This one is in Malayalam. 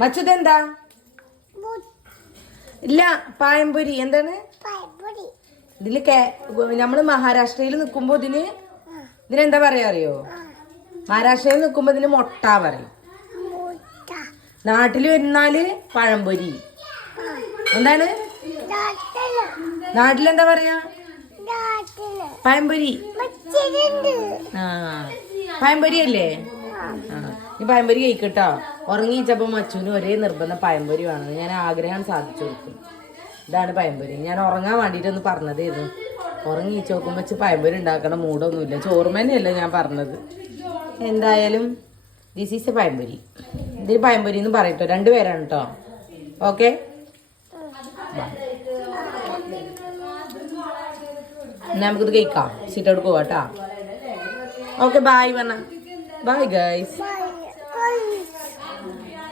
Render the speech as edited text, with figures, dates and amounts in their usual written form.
മച്ചതെന്താ? ഇല്ല, പായംപൊരി. എന്താണ് ഇതില്? നമ്മള് മഹാരാഷ്ട്രയിൽ നിക്കുമ്പോ ഇതിനെന്താ പറയാ അറിയോ? മഹാരാഷ്ട്രയിൽ നിക്കുമ്പോ ഇതിന് മുട്ട പറയും. നാട്ടില് വരുന്നാല് പഴംപൊരി. എന്താണ് നാട്ടിലെന്താ പറയാ? പഴംപൊരി. ആ, പഴംപൊരി അല്ലേ? ആ, ഈ പഴംപൊരി കഴിക്കട്ടോ. ഉറങ്ങിച്ചപ്പോ മച്ചുവിന് ഒരേ നിർബന്ധം പഴംപൊരി വേണം. ഞാൻ ആഗ്രഹം സാധിച്ചു കൊടുക്കും. ഇതാണ് പഴംപൊരി. ഞാൻ ഉറങ്ങാൻ വേണ്ടിയിട്ടൊന്ന് പറഞ്ഞതായിരുന്നു. ഉറങ്ങിച്ച് നോക്കുമ്പോ വെച്ച് പഴംപൊരി ഉണ്ടാക്കണ മൂടൊന്നുമില്ല. ചോറുമേനയല്ല ഞാൻ പറഞ്ഞത്. എന്തായാലും ദിസ് ഈസ് എ പഴംപൊരി. ഇതിന് പഴംപൊരി എന്ന് പറയട്ടോ. 2 പേരാണ് കേട്ടോ. ഓക്കെ, നമുക്കിത് കഴിക്കാം. സീറ്റോട് പോവാട്ടാ. ഓക്കെ, ബൈ പറഞ്ഞ. Bye guys.